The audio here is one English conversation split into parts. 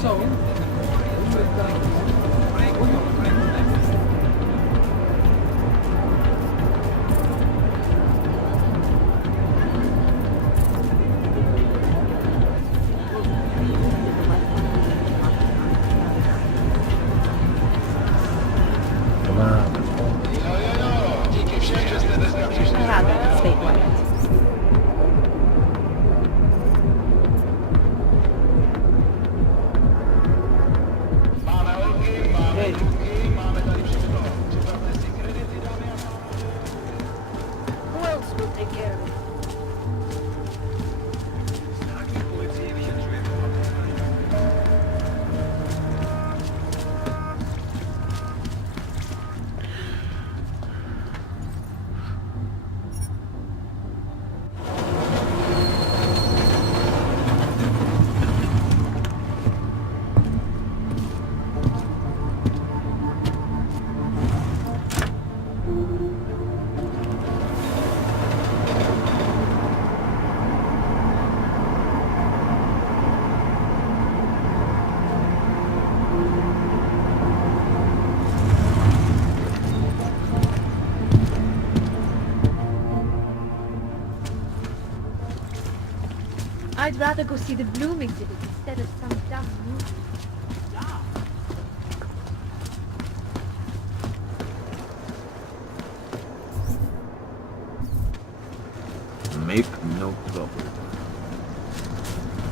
So, Rada, statewide. hey, Who else will take care of it? I'd rather go see the Bloom exhibit instead of some dumb movie. Make no trouble.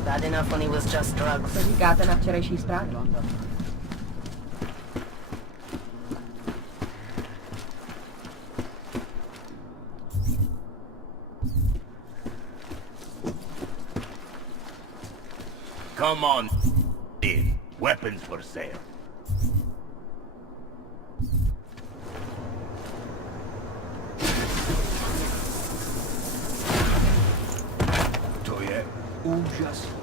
Bad enough when he was just drugs. Dedicata na wczorajszej sprawie. Come on in. Weapons for sale. To je úžasné.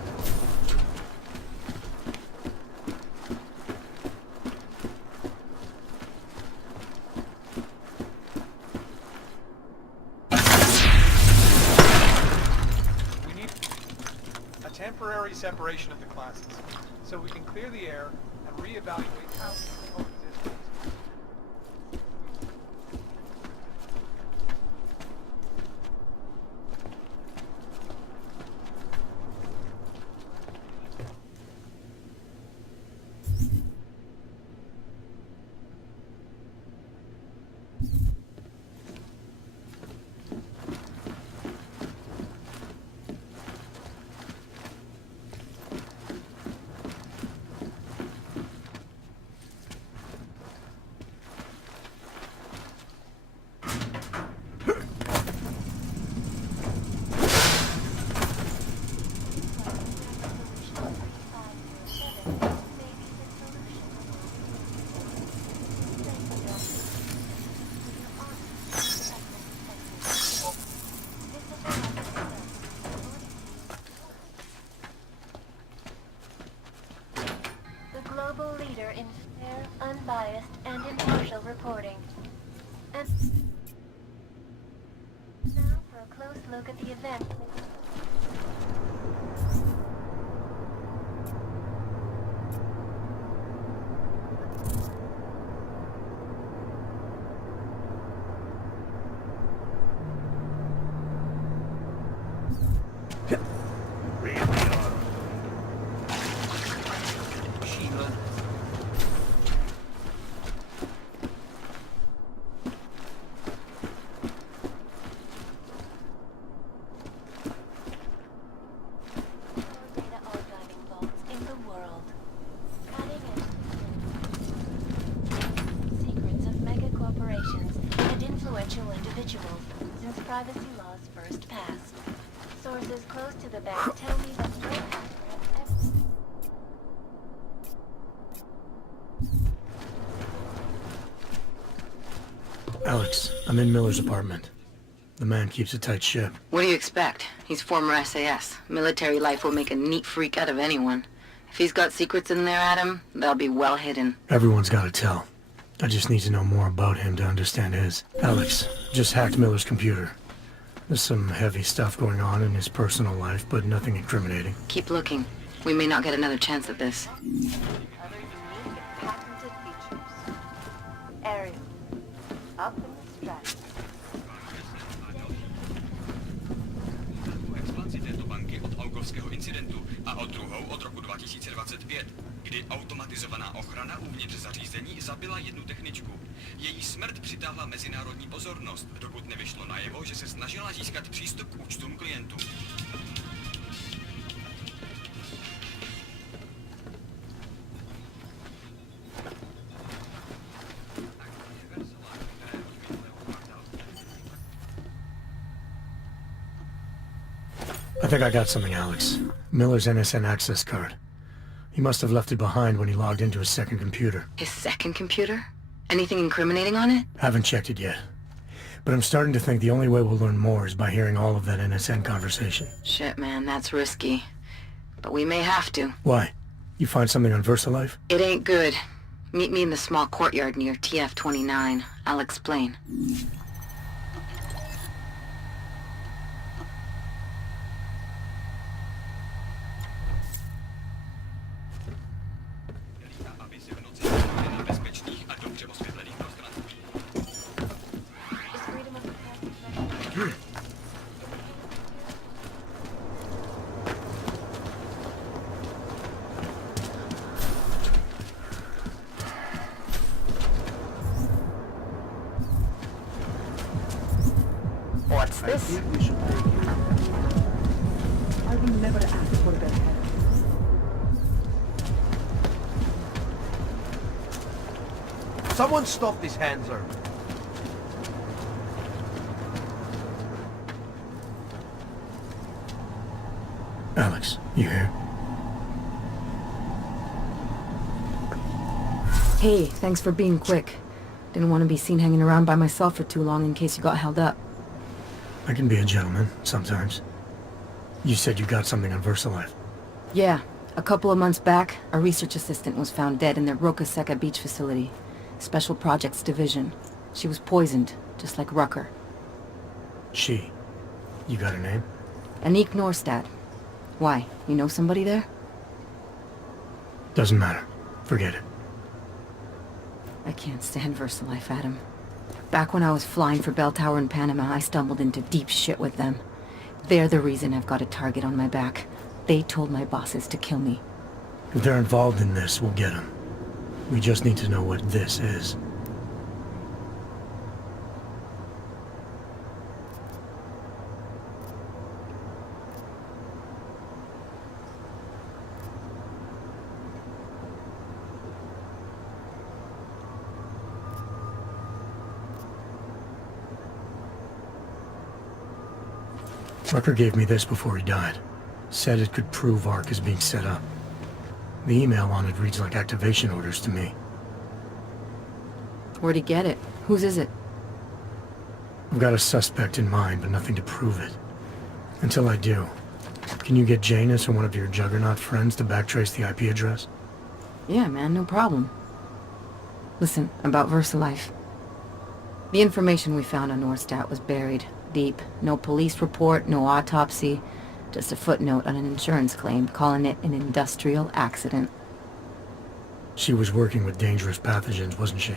Temporary separation of the classes, so we can clear the air and reevaluate how we coexist. Global leader in fair, unbiased, and impartial reporting. And now for a close look at the event. Individuals since privacy laws first passed. Sources close to the bank tell me that no hacker has ever... Alex, I'm in Miller's apartment. The man keeps a tight ship. What do you expect? He's former SAS. Military life will make a neat freak out of anyone. If he's got secrets in there, Adam, they'll be well hidden. Everyone's got to tell. I just need to know more about him to understand his. Alex, just hacked Miller's computer. There's some heavy stuff going on in his personal life, but nothing incriminating. Keep looking. We may not get another chance at this. Other unique and patented features. Aerial. Up in the stratosphere. Expanzi této banky od augovského incidentu a od druhou od roku 2025, kdy automatizovaná ochrana uvnitř zařízení zabila jednu techničku. Její smrt přitáhla mezinárodní pozornost, dokud nevyšlo najevo, že se snažila získat přístup k účtům klientů. I think I got something, Alex. Miller's NSN access card. He must have left it behind when he logged into his second computer. His second computer? Anything incriminating on it? Haven't checked it yet. But I'm starting to think the only way we'll learn more is by hearing all of that NSN conversation. Shit, man, that's risky. But we may have to. Why? You find something on VersaLife? It ain't good. Meet me in the small courtyard near TF-29. I'll explain. What's this? I will never ask for their help. Someone stop this handler. Alex, you here? Hey, thanks for being quick. Didn't want to be seen hanging around by myself for too long in case you got held up. I can be a gentleman, sometimes. You said you got something on VersaLife. Yeah, a couple of months back, a research assistant was found dead in their Roca Seca beach facility. Special Projects Division. She was poisoned, just like Rucker. She. You got her name? Anik Norstad. Why? You know somebody there? Doesn't matter. Forget it. I can't stand VersaLife, Adam. Back when I was flying for Bell Tower in Panama, I stumbled into deep shit with them. They're the reason I've got a target on my back. They told my bosses to kill me. If they're involved in this, we'll get them. We just need to know what this is. Rucker gave me this before he died. Said it could prove ARC is being set up. The email on it reads like activation orders to me. Where'd he get it? Whose is it? I've got a suspect in mind, but nothing to prove it. Until I do, can you get Janus or one of your Juggernaut friends to backtrace the IP address? Yeah, man, no problem. Listen, about VersaLife. The information we found on Norstad was buried deep. No police report, no autopsy. Just a footnote on an insurance claim, calling it an industrial accident. She was working with dangerous pathogens, wasn't she?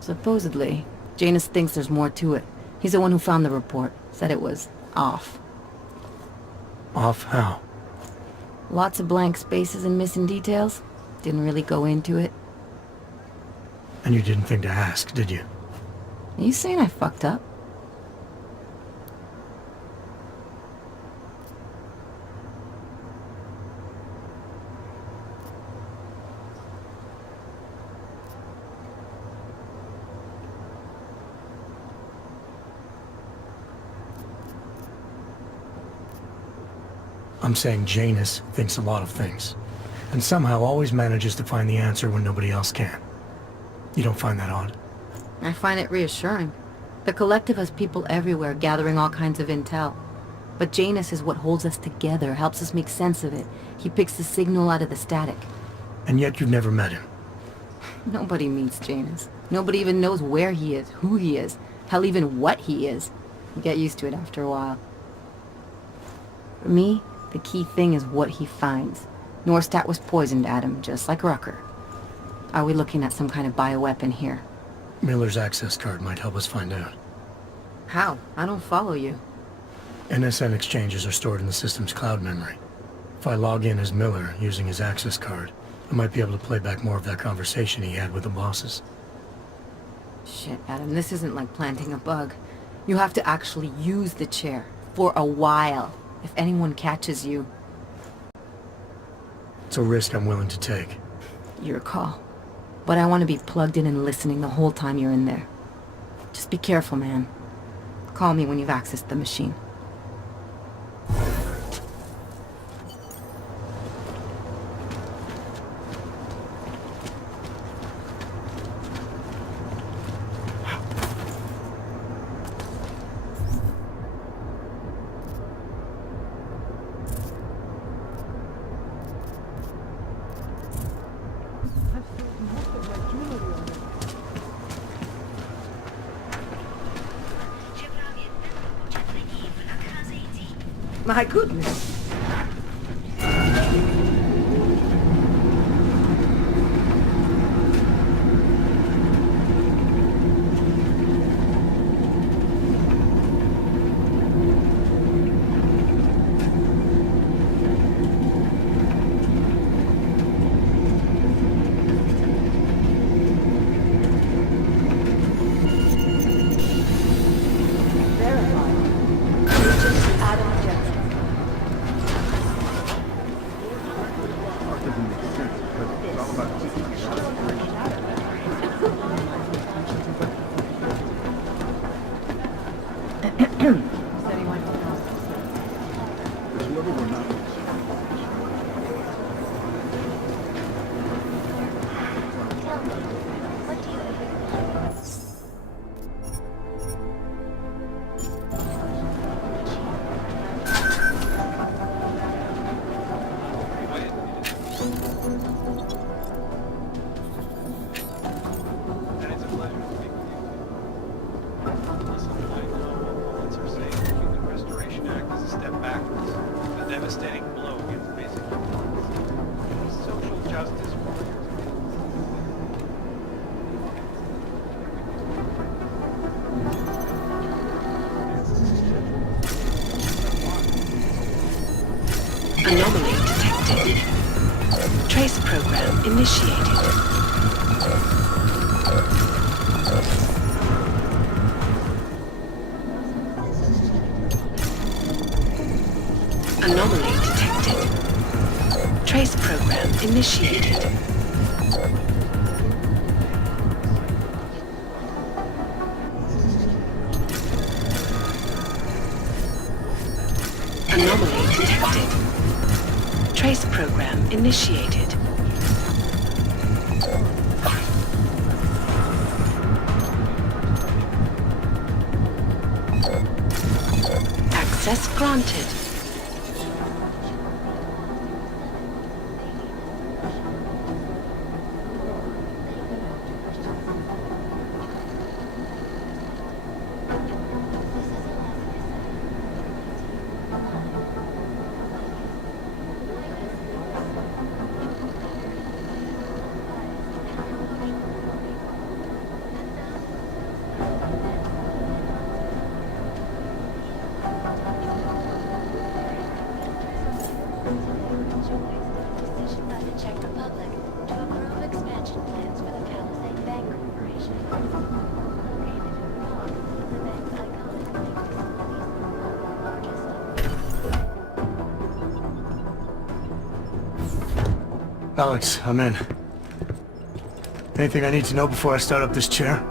Supposedly. Janus thinks there's more to it. He's the one who found the report. Said it was off. Off how? Lots of blank spaces and missing details. Didn't really go into it. And you didn't think to ask, did you? Are you saying I fucked up? I'm saying Janus thinks a lot of things, and somehow always manages to find the answer when nobody else can. You don't find that odd? I find it reassuring. The Collective has people everywhere gathering all kinds of intel. But Janus is what holds us together, helps us make sense of it. He picks the signal out of the static. And yet you've never met him. Nobody meets Janus. Nobody even knows where he is, who he is, hell, even what he is. You get used to it after a while. For me, the key thing is what he finds. Norstat was poisoned, Adam, just like Rucker. Are we looking at some kind of bioweapon here? Miller's access card might help us find out. How? I don't follow you. NSN exchanges are stored in the system's cloud memory. If I log in as Miller using his access card, I might be able to play back more of that conversation he had with the bosses. Shit, Adam, this isn't like planting a bug. You have to actually use the chair. For a while. If anyone catches you... It's a risk I'm willing to take. Your call. But I want to be plugged in and listening the whole time you're in there. Just be careful, man. Call me when you've accessed the machine. I've sold most of my jewelry already. My goodness. Adam Jensen. Part doesn't make sense because it's all about keeping the separation. Said he went to the hospital. Because whoever we're not. Tell me, what do you And it's a pleasure to speak with you. Listen, I know what opponents are saying the Human Restoration Act is a step backwards, a devastating blow against basic human rights. Social justice warriors. Anomaly detected. Trace program initiated. Anomaly detected. Trace program initiated. Anomaly detected. Trace program initiated. Access granted. decision by the Czech Republic to approve expansion plans for the Calisade Bank Corporation. Located in Prague, the bank's iconic bank facilities are the largest in Alex, I'm in. Anything I need to know before I start up this chair?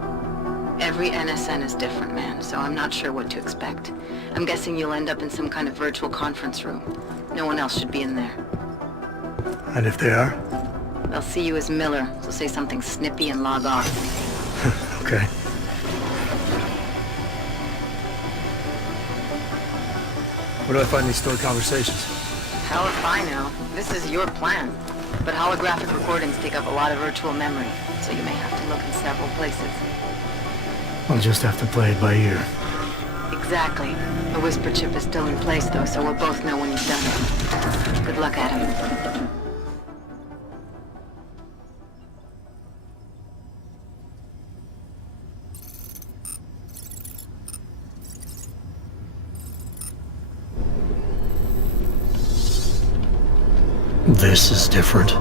Every NSN is different, man, so I'm not sure what to expect. I'm guessing you'll end up in some kind of virtual conference room. No one else should be in there. And if they are? They'll see you as Miller, so say something snippy and log off. Okay. Where do I find these stored conversations? Hell if I know. This is your plan. But holographic recordings take up a lot of virtual memory, so you may have to look in several places. I'll just have to play it by ear. Exactly. The whisper chip is still in place, though, so we'll both know when you've done it. Good luck, Adam. This is different.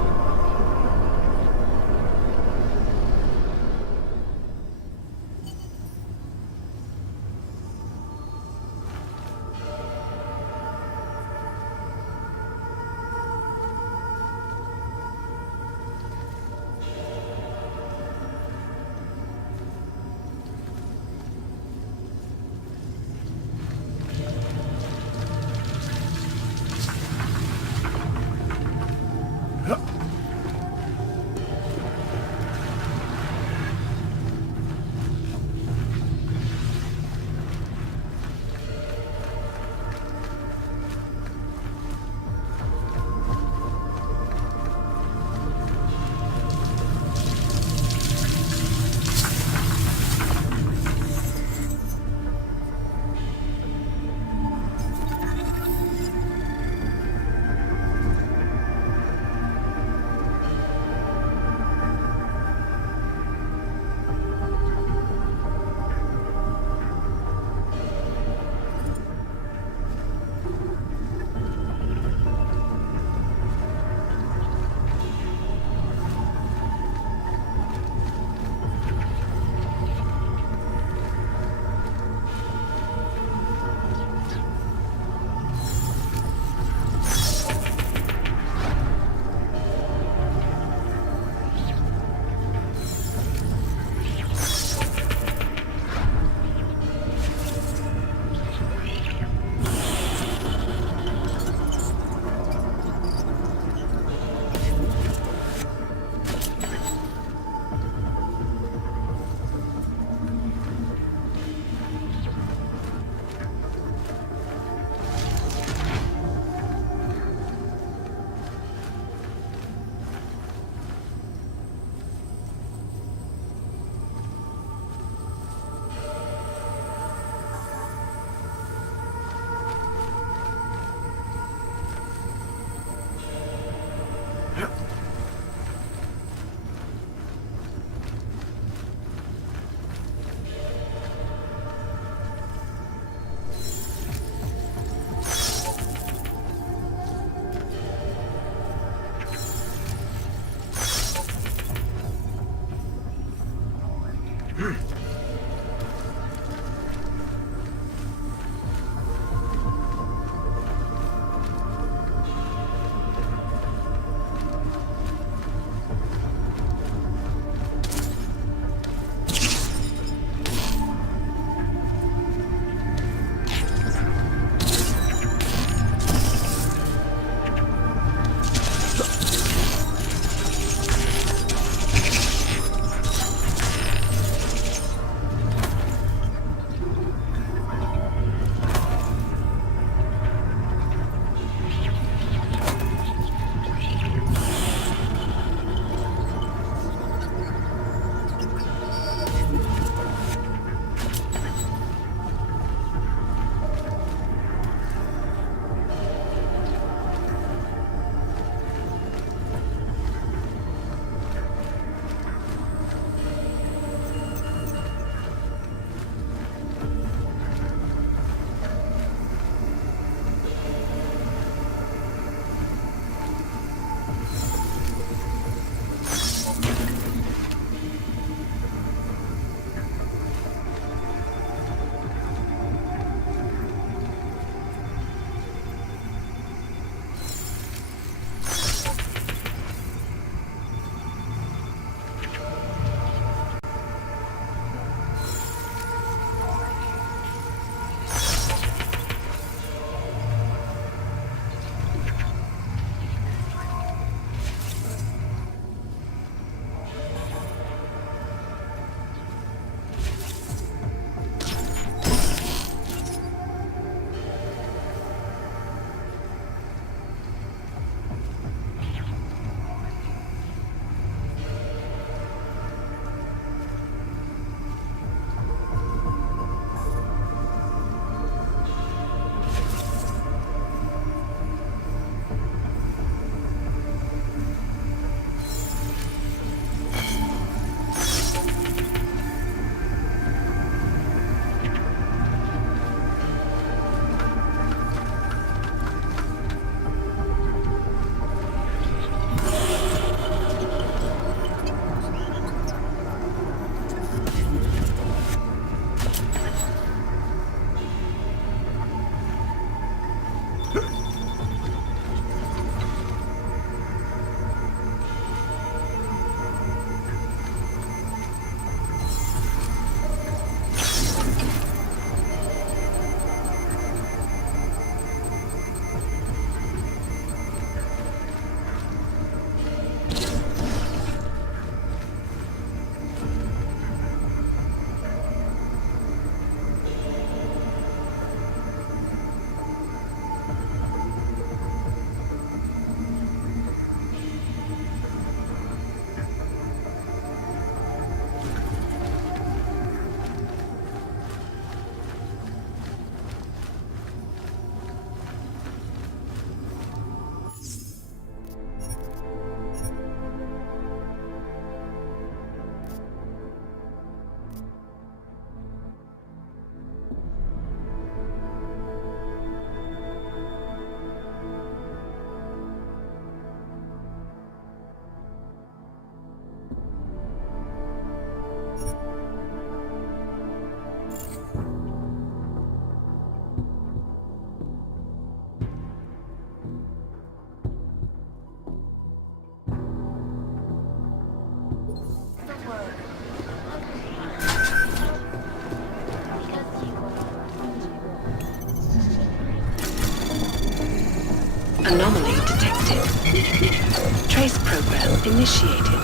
Trace program initiated.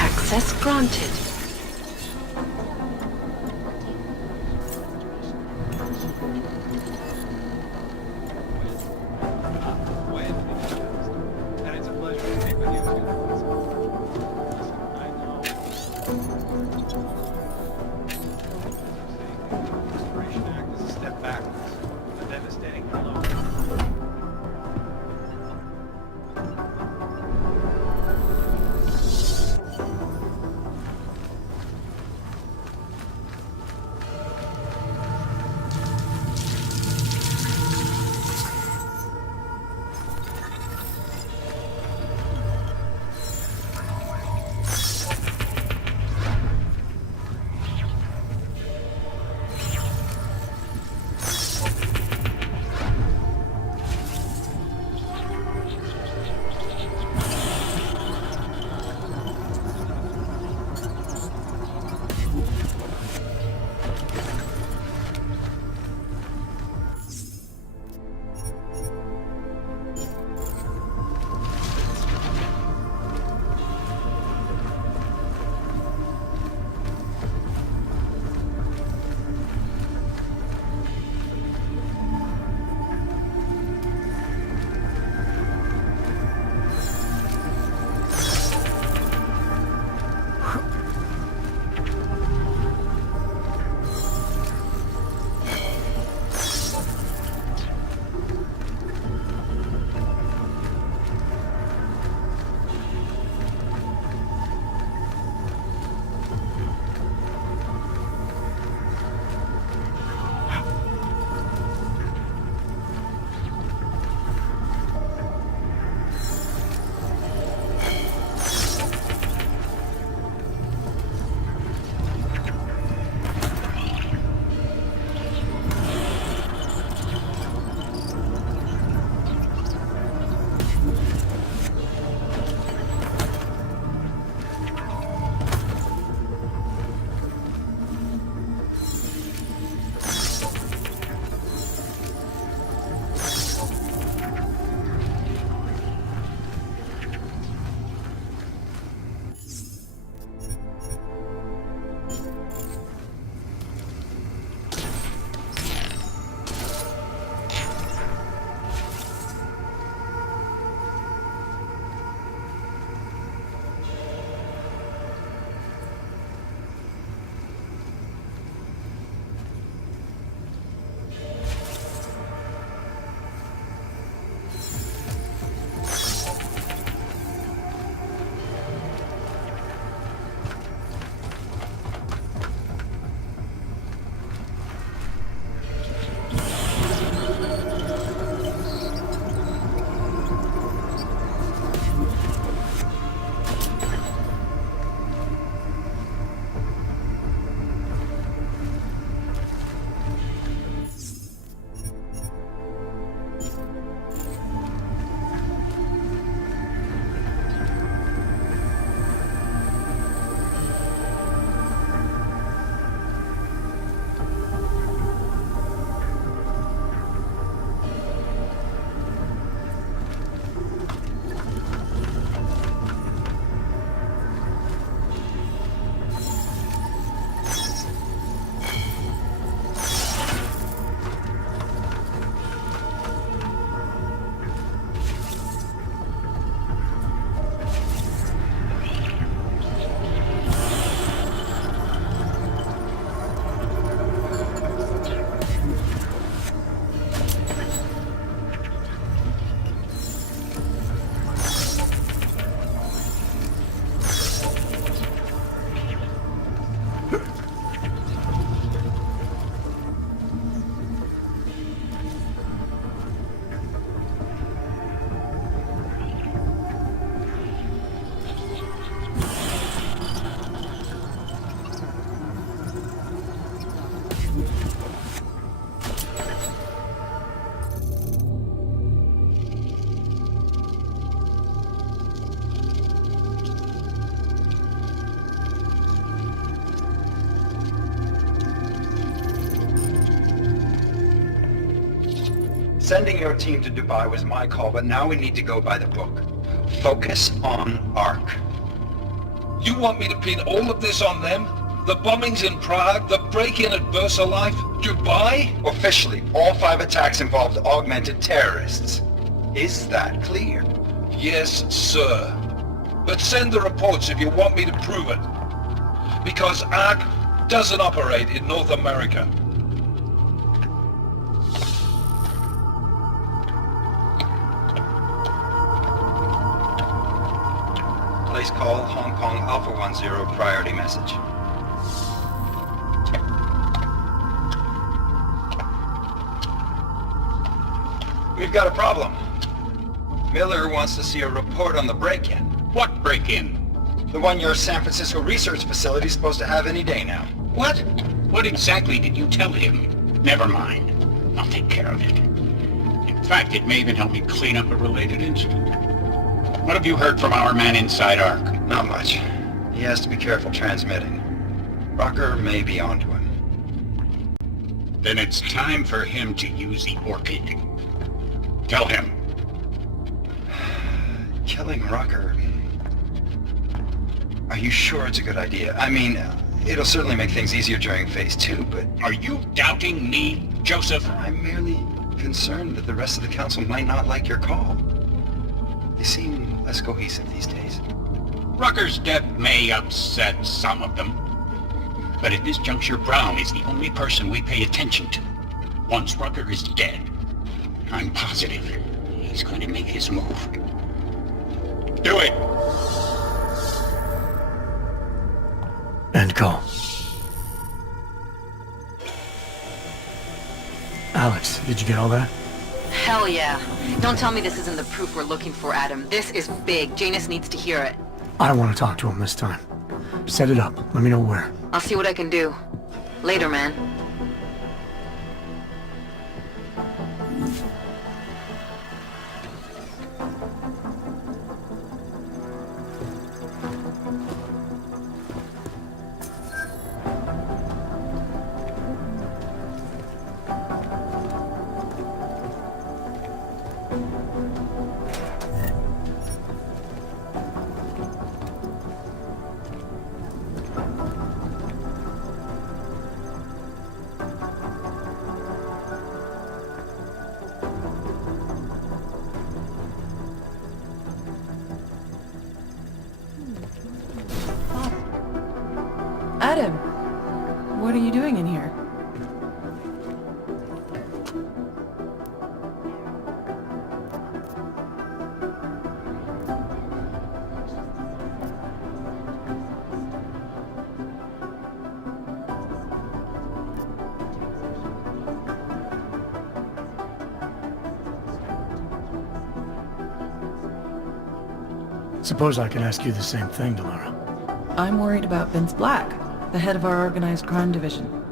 Access granted. And it's a pleasure to speak with you. Listen, I know. The Restoration Act is a step backwards, a devastating blow. Sending your team to Dubai was my call, but now we need to go by the book. Focus on ARC. You want me to pin all of this on them? The bombings in Prague, the break-in at VersaLife, Dubai? Officially, all 5 attacks involved augmented terrorists. Is that clear? Yes, sir. But send the reports if you want me to prove it. Because ARC doesn't operate in North America. Place call Hong Kong Alpha 10 priority message. We've got a problem. Miller wants to see a report on the break-in. What break-in? The one your San Francisco research facility is supposed to have any day now. What? What exactly did you tell him? Never mind. I'll take care of it. In fact, it may even help me clean up a related incident. What have you heard from our man inside ARC? Not much. He has to be careful transmitting. Rucker may be onto him. Then it's time for him to use the Orchid. Tell him. Killing Rucker... Are you sure it's a good idea? I mean, it'll certainly make things easier during Phase 2, but... Are you doubting me, Joseph? I'm merely concerned that the rest of the Council might not like your call. They seem less cohesive these days. Rucker's death may upset some of them. But at this juncture, Brown is the only person we pay attention to. Once Rucker is dead, I'm positive he's going to make his move. Do it! End call. Alex, did you get all that? Hell yeah. Don't tell me this isn't the proof we're looking for, Adam. This is big. Janus needs to hear it. I want to talk to him this time. Set it up. Let me know where. I'll see what I can do. Later, man. Adam, what are you doing in here? Suppose I can ask you the same thing, Delara. I'm worried about Vince Black, the head of our organized crime division.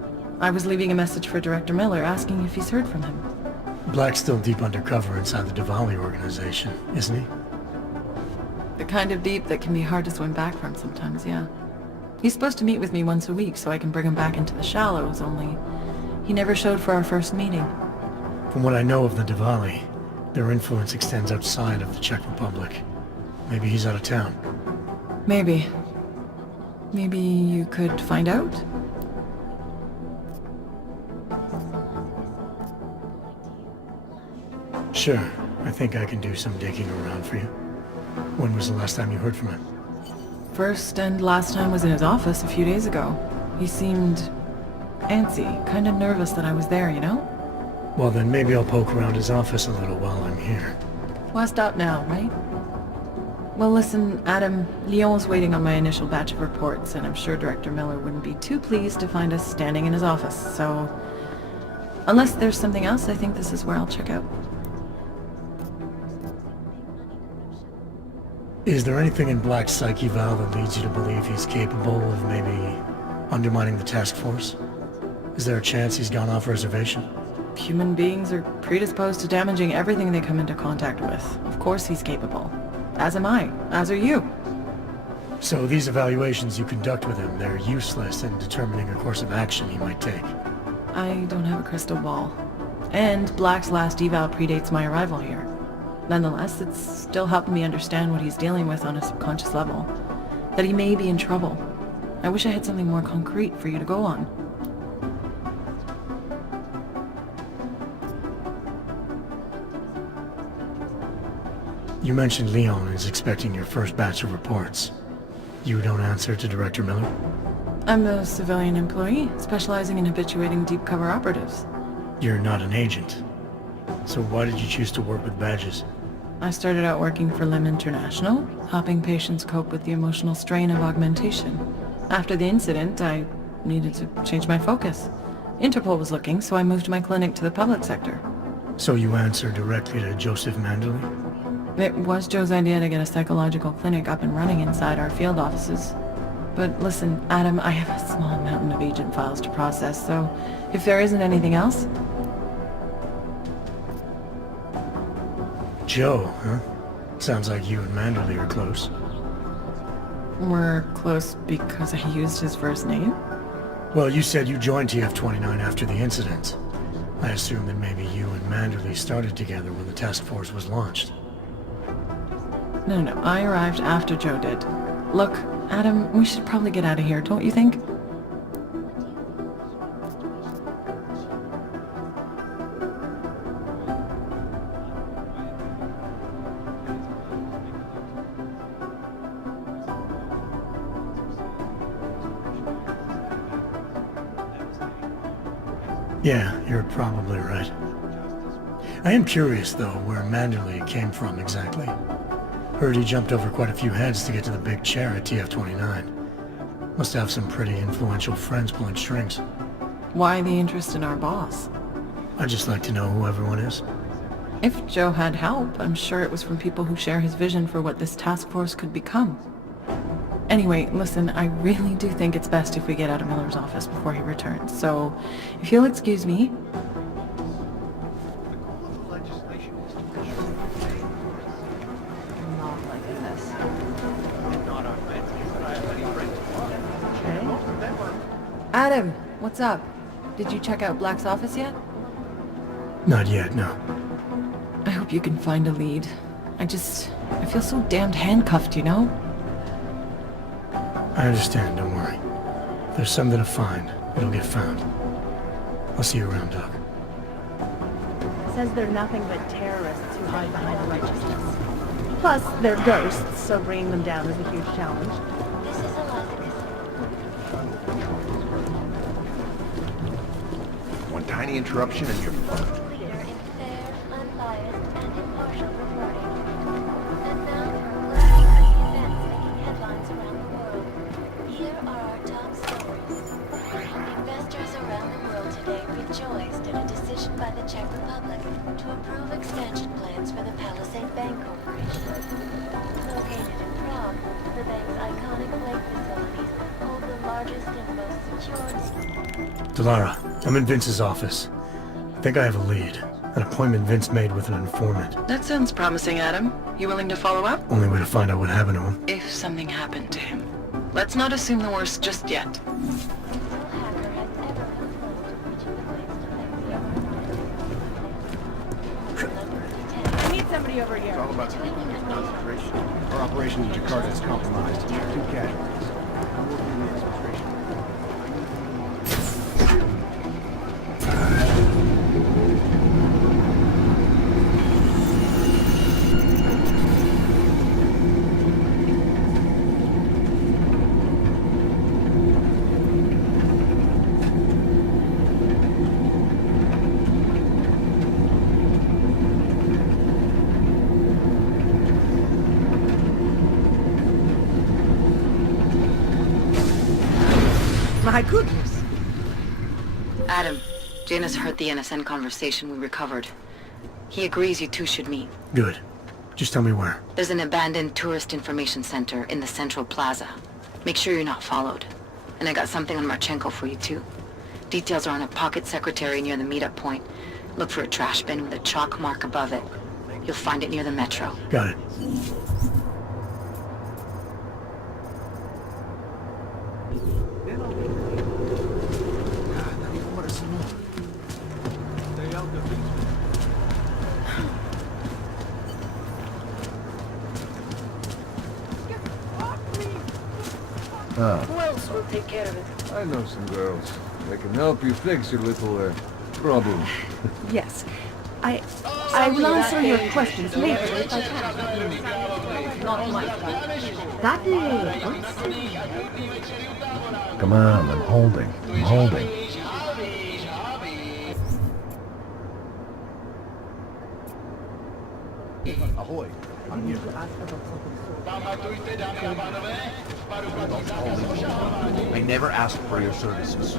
I was leaving a message for Director Miller asking if he's heard from him. Black's still deep undercover inside the Diwali organization, isn't he? The kind of deep that can be hard to swim back from sometimes, yeah. He's supposed to meet with me once a week so I can bring him back into the shallows, only he never showed for our first meeting. From what I know of the Diwali, their influence extends outside of the Czech Republic. Maybe he's out of town. Maybe. Maybe you could find out? Sure. I think I can do some digging around for you. When was the last time you heard from him? First and last time was in his office a few days ago. He seemed antsy, kind of nervous that I was there, you know? Well, then maybe I'll poke around his office a little while I'm here. Why stop now, right? Well, listen, Adam, Lyon's waiting on my initial batch of reports, and I'm sure Director Miller wouldn't be too pleased to find us standing in his office, so... Unless there's something else, I think this is where I'll check out. Is there anything in Black's psyche, Val, that leads you to believe he's capable of maybe undermining the task force? Is there a chance he's gone off reservation? Human beings are predisposed to damaging everything they come into contact with. Of course he's capable. As am I. As are you. So these evaluations you conduct with him, they're useless in determining a course of action he might take? I don't have a crystal ball. And Black's last eval predates my arrival here. Nonetheless, it's still helping me understand what he's dealing with on a subconscious level. That he may be in trouble. I wish I had something more concrete for you to go on. You mentioned Leon is expecting your first batch of reports. You don't answer to Director Miller? I'm a civilian employee, specializing in habituating deep cover operatives. You're not an agent. So why did you choose to work with badges? I started out working for LIM International, helping patients cope with the emotional strain of augmentation. After the incident, I needed to change my focus. Interpol was looking, so I moved my clinic to the public sector. So you answer directly to Joseph Manderley? It was Joe's idea to get a psychological clinic up and running inside our field offices. But listen, Adam, I have a small mountain of agent files to process, so if there isn't anything else... Joe, huh? Sounds like you and Manderley are close. We're close because I used his first name? Well, you said you joined TF-29 after the incident. I assume that maybe you and Manderley started together when the task force was launched. No, I arrived after Joe did. Look, Adam, we should probably get out of here, don't you think? Yeah, you're probably right. I am curious, though, where Manderley came from exactly. Heard he jumped over quite a few heads to get to the big chair at TF-29. Must have some pretty influential friends pulling strings. Why the interest in our boss? I'd just like to know who everyone is. If Joe had help, I'm sure it was from people who share his vision for what this task force could become. Anyway, listen, I really do think it's best if we get out of Miller's office before he returns, so if you'll excuse me... Adam, what's up? Did you check out Black's office yet? Not yet, no. I hope you can find a lead. I feel so damned handcuffed, you know? I understand, don't worry. If there's something to find, it'll get found. I'll see you around, Doc. Says they're nothing but terrorists who hide behind righteousness. Plus, they're ghosts, so bringing them down is a huge challenge. This is One tiny interruption and you're fucked. leader in fair, unbiased, and impartial reporting. And now for a look at the events making headlines around the world. Here are our top stories. Investors around the world today rejoiced at a decision by the Czech Republic to approve expansion plans for the Palisade Bank Corporation. Located in Prague, the bank's iconic bank facilities hold the largest and most secured... Delara, I'm in Vince's office. I think I have a lead. An appointment Vince made with an informant. That sounds promising, Adam. You willing to follow up? Only way to find out what happened to him. If something happened to him. Let's not assume the worst just yet. I need somebody over here. It's all about keeping your concentration. Our operation in Jakarta is compromised. 2 casualties. I'm working on the exfiltration. My goodness. Adam, Janus heard the NSN conversation we recovered. He agrees you two should meet. Good. Just tell me where. There's an abandoned tourist information center in the central plaza. Make sure you're not followed. And I got something on Marchenko for you too. Details are on a pocket secretary near the meetup point. Look for a trash bin with a chalk mark above it. You'll find it near the metro. Got it. Stay out the Ah. Who else will take care of it? I know some girls. They can help you fix your little, problem. Yes. I will answer your questions later if I can. Not my fault. That is... Come on, I'm holding. I'm holding. Ahoy. I'm here. I never asked for your services.